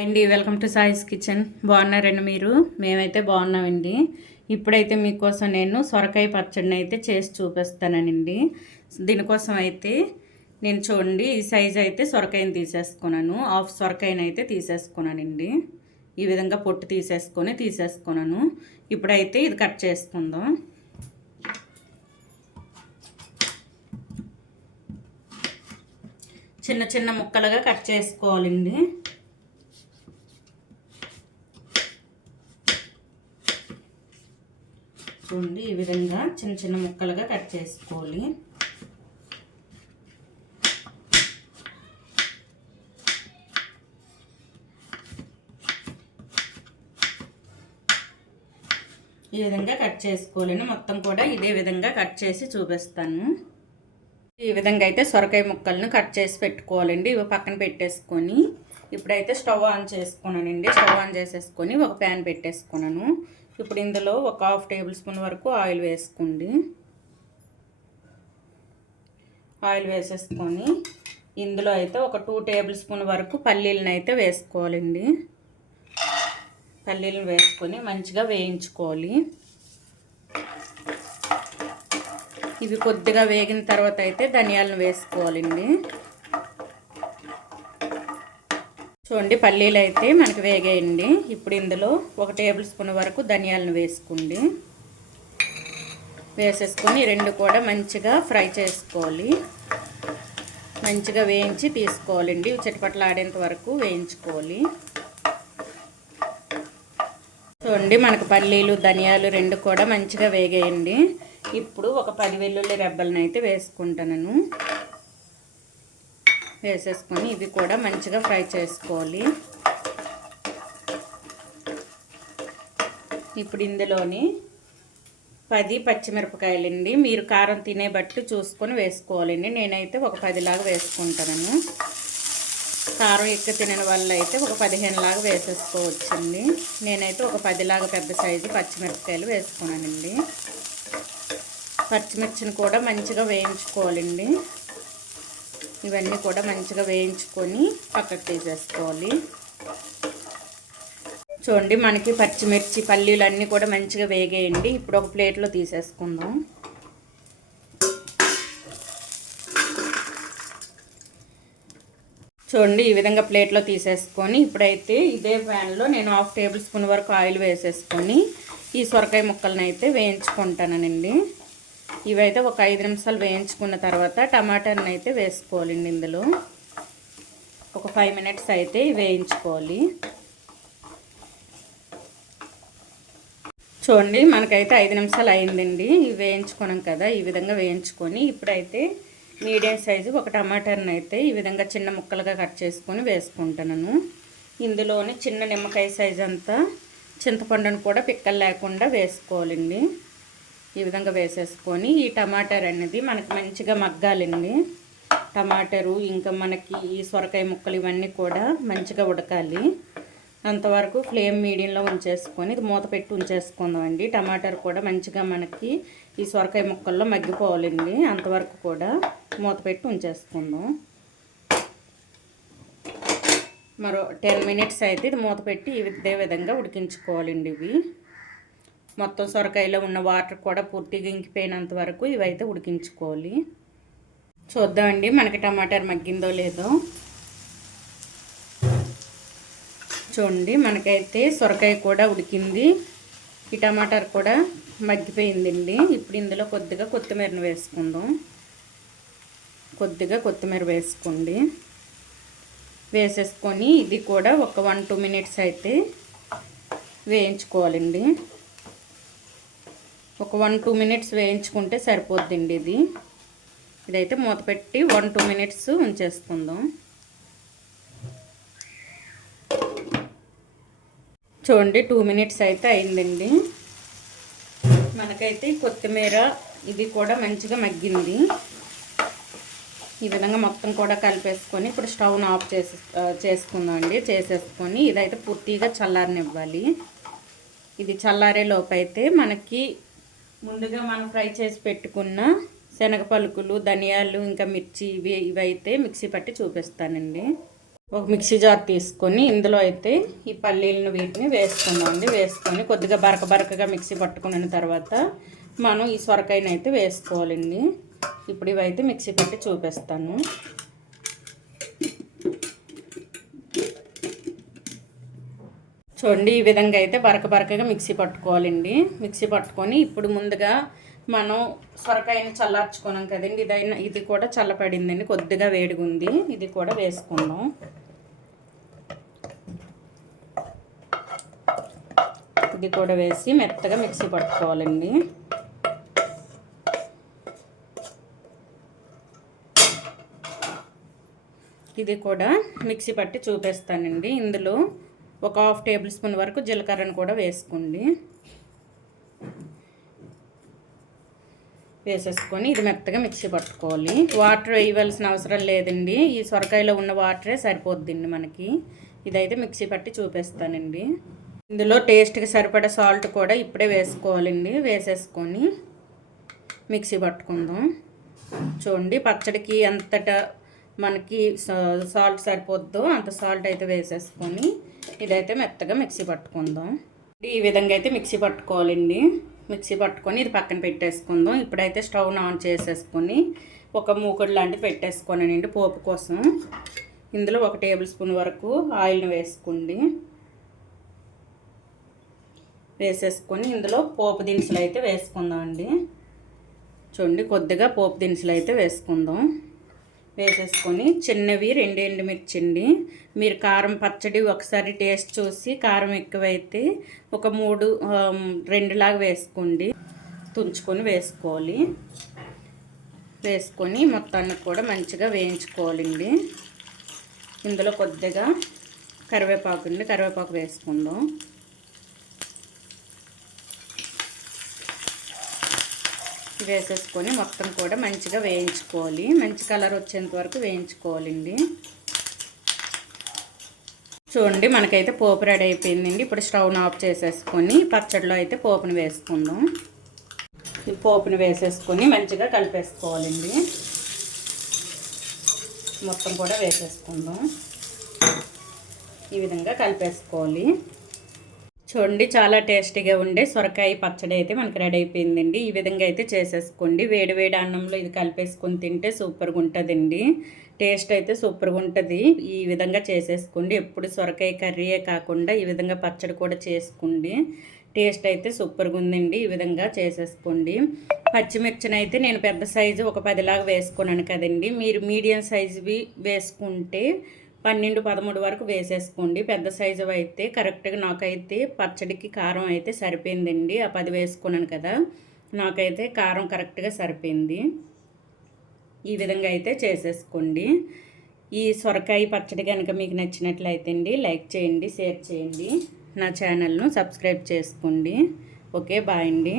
అండి welcome to సాయిస్ kitchen. బాగున్నారండి మీరు? మేమైతే బాగున్నామండి. ఇప్పుడైతే మీకోసం నేను సొరకాయ పచ్చడిని అయితే చేసి చూపిస్తానండి. దీనికోసం అయితే నేను చూడండి ఈ సైజు అయితే సొరకాయని తీసేసుకున్నాను. హాఫ్ సొరకాయని అయితే తీసేసుకున్నానండి. ఈ విధంగా పొట్టు తీసేసుకున్నాను. ఇప్పుడైతే ఇది కట్ చేసుకుందాం. చిన్న చిన్న ముక్కలుగా కట్ చేసుకోవాలండి. చూడండి ఈ విధంగా చిన్న చిన్న ముక్కలుగా కట్ చేసుకోవాలి. ఈ విధంగా కట్ చేసుకోవాలని మొత్తం కూడా ఇదే విధంగా కట్ చేసి చూపిస్తాను. ఈ విధంగా అయితే సొరకాయ ముక్కలను కట్ చేసి పెట్టుకోవాలండి. ఇవి పక్కన పెట్టేసుకొని ఇప్పుడైతే స్టవ్ ఆన్ చేసుకున్నానండి. స్టవ్ ఆన్ చేసేసుకొని ఒక ప్యాన్ పెట్టేసుకున్నాను. ఇప్పుడు ఇందులో ఒక 1/2 టేబుల్ స్పూన్ వరకు ఆయిల్ వేసుకోండి. ఆయిల్ వేసేసుకొని ఇందులో అయితే ఒక 2 టేబుల్ స్పూన్ వరకు పల్లీలను అయితే వేసుకోవాలండి. పల్లీలను వేసుకొని మంచిగా వేయించుకోవాలి. ఇవి కొద్దిగా వేగిన తర్వాత అయితే ధనియాలను వేసుకోవాలండి. చూడండి పల్లీలు అయితే మనకు వేగాయండి. ఇప్పుడు ఇందులో 1 టేబుల్ స్పూన్ వరకు ధనియాలను వేసుకోండి. వేసేసుకొని రెండు కూడా మంచిగా ఫ్రై చేసుకోవాలి. మంచిగా వేయించి తీసుకోవాలండి. చిటపటలాడేంత వరకు వేయించుకోవాలి. చూడండి మనకు పల్లీలు ధనియాలు రెండు కూడా మంచిగా వేగాయండి. ఇప్పుడు ఒక 10 వెల్లుల్లి రెబ్బలను అయితే వేసుకుంటాను. వేసేసుకొని ఇవి కూడా మంచిగా ఫ్రై చేసుకోవాలి. ఇప్పుడు ఇందులోని 10 పచ్చిమిరపకాయలండి. మీరు కారం తినే బట్టి చూసుకొని వేసుకోవాలండి. నేనైతే ఒక 10 లాగా వేసుకుంటాను. కారం ఎక్కువ తినని వల్ల అయితే ఒక 15 లాగా వేసేసుకోవచ్చండి. నేనైతే ఒక 10 లాగా పెద్ద సైజు పచ్చిమిరపకాయలు వేసుకున్నానండి. పచ్చిమిర్చిని కూడా మంచిగా వేయించుకోవాలండి. ఇవన్నీ కూడా మంచిగా వేయించుకొని పక్కకు తీసేసుకోవాలి. చూడండి మనకి పచ్చిమిర్చి పల్లీలు అన్నీ కూడా మంచిగా వేగేయండి. ఇప్పుడు ఒక ప్లేట్లో తీసేసుకుందాం. చూడండి ఈ విధంగా ప్లేట్లో తీసేసుకొని ఇప్పుడైతే ఇదే ప్యాన్లో నేను 1/2 టేబుల్ స్పూన్ వరకు ఆయిల్ వేసేసుకొని ఈ సొరకాయ ముక్కలను అయితే వేయించుకుంటానండి. ఇవైతే ఒక 5 నిమిషాలు వేయించుకున్న తర్వాత టమాటాలను అయితే వేసుకోవాలండి. ఇందులో ఒక 5 మినిట్స్ అయితే వేయించుకోవాలి. చూడండి మనకైతే 5 నిమిషాలు అయిందండి. ఇవి వేయించుకున్నాం కదా, ఈ విధంగా వేయించుకొని ఇప్పుడైతే మీడియం సైజు ఒక టమాటాను అయితే ఈ విధంగా చిన్న ముక్కలుగా కట్ చేసుకొని వేసుకుంటున్నాను. ఇందులోని చిన్న నిమ్మకాయ సైజు అంతా చింతపండును కూడా పిక్కలు లేకుండా వేసుకోవాలండి. ఈ విధంగా వేసేసుకొని ఈ టమాటార్ అనేది మనకి మంచిగా మగ్గాలండి. టమాటారు ఇంకా మనకి ఈ సొరకాయ ముక్కలు ఇవన్నీ కూడా మంచిగా ఉడకాలి. అంతవరకు ఫ్లేమ్ మీడియంలో ఉంచేసుకొని ఇది మూత పెట్టి ఉంచేసుకుందామండి. టమాటారు కూడా మంచిగా మనకి ఈ సొరకాయ ముక్కల్లో మగ్గిపోవాలండి. అంతవరకు కూడా మూత పెట్టి ఉంచేసుకుందాం. మరో 10 మినిట్స్ అయితే ఇది మూత పెట్టి ఇదే విధంగా ఉడికించుకోవాలండి. ఇవి మొత్తం సొరకాయలో ఉన్న వాటర్ కూడా పూర్తిగా ఇంకిపోయినంత వరకు ఇవైతే ఉడికించుకోవాలి. చూద్దామండి మనకి టమాటాలు మగ్గిందో లేదో. చూడండి మనకైతే సొరకాయ కూడా ఉడికింది, ఈ టమాటాలు కూడా మగ్గిపోయిందండి. ఇప్పుడు ఇందులో కొద్దిగా కొత్తిమీరను వేసుకుందాం. కొద్దిగా కొత్తిమీర వేసుకోండి. వేసేసుకొని ఇది కూడా ఒక 1-2 మినిట్స్ అయితే వేయించుకోవాలండి. ఒక 1-2 మినిట్స్ వేయించుకుంటే సరిపోద్దండి. ఇదైతే మూత పెట్టి 1-2 మినిట్స్ ఉంచేసుకుందాం. చూడండి 2 మినిట్స్ అయితే అయిందండి. మనకైతే కొత్తిమీర ఇది కూడా మంచిగా మగ్గింది. ఈ విధంగా మొత్తం కూడా కలిపేసుకొని ఇప్పుడు స్టవ్ను ఆఫ్ చేసుకుందాం అండి. చేసేసుకొని ఇదైతే పూర్తిగా చల్లారనివ్వాలి. ఇది చల్లారే లోపైతే మనకి ముందుగా మనం ఫ్రై చేసి పెట్టుకున్న శనగ పలుకులు ధనియాలు ఇంకా మిర్చి ఇవైతే మిక్సీ పట్టి చూపిస్తానండి. ఒక మిక్సీ జార్ తీసుకొని ఇందులో అయితే ఈ పల్లీలను వీటిని వేసుకుందామండి. వేసుకొని కొద్దిగా బరకగా మిక్సీ పట్టుకున్న తర్వాత మనం ఈ సొరకాయని అయితే వేసుకోవాలండి. ఇప్పుడు ఇవైతే మిక్సీ పట్టి చూపిస్తాను. చూడండి, ఈ విధంగా అయితే బరకగా మిక్సీ పట్టుకోవాలండి. మిక్సీ పట్టుకొని ఇప్పుడు ముందుగా మనం సొరకాయని చల్లార్చుకున్నాం కదండి, ఇది కూడా చల్లపడిందండి, కొద్దిగా వేడిగా ఉంది. ఇది కూడా వేసుకుందాం. ఇది కూడా వేసి మెత్తగా మిక్సీ పట్టుకోవాలండి. ఇది కూడా మిక్సీ పట్టి చూపిస్తానండి. ఇందులో ఒక 1/2 టేబుల్ స్పూన్ వరకు జీలకర్రను కూడా వేసుకోండి. వేసేసుకొని ఇది మెత్తగా మిక్సీ పట్టుకోవాలి. వాటర్ వేయవలసిన అవసరం లేదండి, ఈ సొరకాయలో ఉన్న వాటరే సరిపోద్దండి మనకి. ఇదైతే మిక్సీ పట్టి చూపిస్తానండి. ఇందులో టేస్ట్కి సరిపడా సాల్ట్ కూడా ఇప్పుడే వేసుకోవాలండి. వేసేసుకొని మిక్సీ పట్టుకుందాం. చూడండి, పచ్చడికి ఎంతటా మనకి సాల్ట్ సరిపోద్దో అంత సాల్ట్ అయితే వేసేసుకొని ఇదైతే మెత్తగా మిక్సీ పట్టుకుందాం. ఈ విధంగా అయితే మిక్సీ పట్టుకోవాలండి. మిక్సీ పట్టుకొని ఇది పక్కన పెట్టేసుకుందాం. ఇప్పుడైతే స్టవ్ ఆన్ చేసేసుకొని ఒక మూకుడు లాంటిది పెట్టేసుకోనండి పోపు కోసం. ఇందులో 1 టేబుల్ స్పూన్ వరకు ఆయిల్ని వేసుకోండి. వేసేసుకొని ఇందులో పోపు దినుసులు అయితే వేసుకుందాం అండి. చూడండి, కొద్దిగా పోపు దినుసులు అయితే వేసుకుందాం. వేసేసుకొని చిన్నవి 2 ఎండుమిర్చి అండి. మీరు కారం పచ్చడి ఒకసారి టేస్ట్ చూసి కారం ఎక్కువైతే ఒక 2 లాగా వేసుకోండి. తుంచుకొని వేసుకోవాలి. వేసుకొని మొత్తాన్ని కూడా మంచిగా వేయించుకోవాలండి. ఇందులో కొద్దిగా కరివేపాకు వేసుకుందాం. వేసేసుకొని మొత్తం కూడా మంచిగా వేయించుకోవాలి. మంచి కలర్ వచ్చేంత వరకు వేయించుకోవాలండి. చూడండి, మనకైతే పోపు రెడీ అయిపోయిందండి. ఇప్పుడు స్టవ్ ఆఫ్ చేసేసుకొని పచ్చడిలో అయితే పోపుని వేసుకుందాం. ఈ పోపుని వేసేసుకొని మంచిగా కలిపేసుకోవాలండి. మొత్తం కూడా వేసేసుకుందాం. ఈ విధంగా కలిపేసుకోవాలి. చూడండి, చాలా టేస్టీగా ఉండే సొరకాయ పచ్చడి అయితే మనకి రెడీ అయిపోయిందండి. ఈ విధంగా అయితే చేసేసుకోండి. వేడి అన్నంలో ఇది కలిపేసుకొని తింటే సూపర్గా ఉంటుందండి. టేస్ట్ అయితే సూపర్గా ఉంటుంది. ఈ విధంగా చేసేసుకోండి. ఎప్పుడు సొరకాయ కర్రీయే కాకుండా ఈ విధంగా పచ్చడి కూడా చేసుకోండి. టేస్ట్ అయితే సూపర్గా ఉందండి. ఈ విధంగా చేసేసుకోండి. పచ్చిమిర్చిని అయితే నేను పెద్ద సైజు ఒక 10 లాగా వేసుకున్నాను కదండి. మీరు మీడియం సైజువి వేసుకుంటే 12-13 వరకు వేసేసుకోండి. పెద్ద సైజు అయితే కరెక్ట్గా నాకైతే పచ్చడికి కారం అయితే సరిపోయిందండి. ఆ 10 వేసుకున్నాను కదా, నాకైతే కారం కరెక్ట్గా సరిపోయింది. ఈ విధంగా అయితే చేసేసుకోండి. ఈ సొరకాయ పచ్చడి కనుక మీకు నచ్చినట్లయితే అండి లైక్ చేయండి, షేర్ చేయండి, నా ఛానల్ను సబ్స్క్రైబ్ చేసుకోండి. ఓకే, బాయ్ అండి.